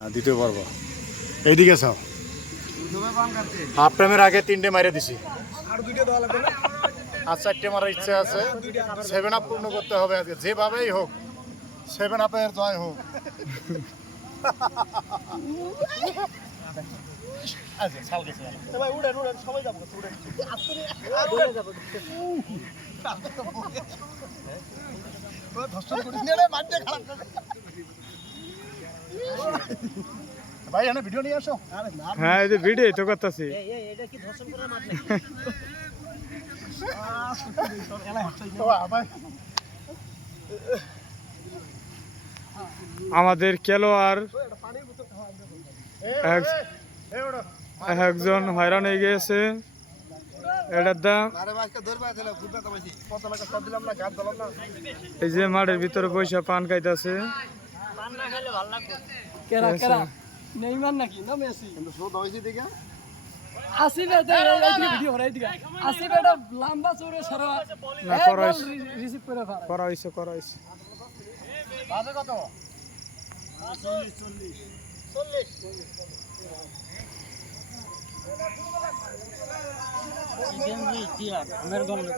দিতে পারবো এইদিকে চাও হাফ টাইমের আগে 3টে মারিয়ে দিছি আর 4টে মারার ইচ্ছা আছে 7 আপ পূর্ণ করতে হবে আজকে যেভাবেই হোক 7 আপের জয় হোক আচ্ছা ছাল গেছে ভাই উড়েন উড়েন সবাই যাবো উড়েন উড়ে যাব ও ধস্ত করে নিয়ে মারতে খারাপ করে ভাই এনে ভিডিও নিয়ে আসো হ্যাঁ এই যে ভিডিও তো করতেছি এটা কি ধর্ষণ করার মাঠ নাকি আমাদের খেলোয়াড় একজন হয়রান হয়ে গিয়েছে এটার দাম এই যে মাঠের ভিতরে পয়সা পান খাইতেছে পান না খেলে ভালো লাগবে কেরা কেরা নেইমার নাকি না মেসি কিন্তু শো দইছি দিকে আসিবে তো এইদিকে ভিডিও করে এইদিকে আসিবে এটা লম্বা চৌড়ে সারা না রিসিভ করে পারে করা হয়েছে বাজে কত 40 গেঞ্জি টিয়ার আমের গন্ধ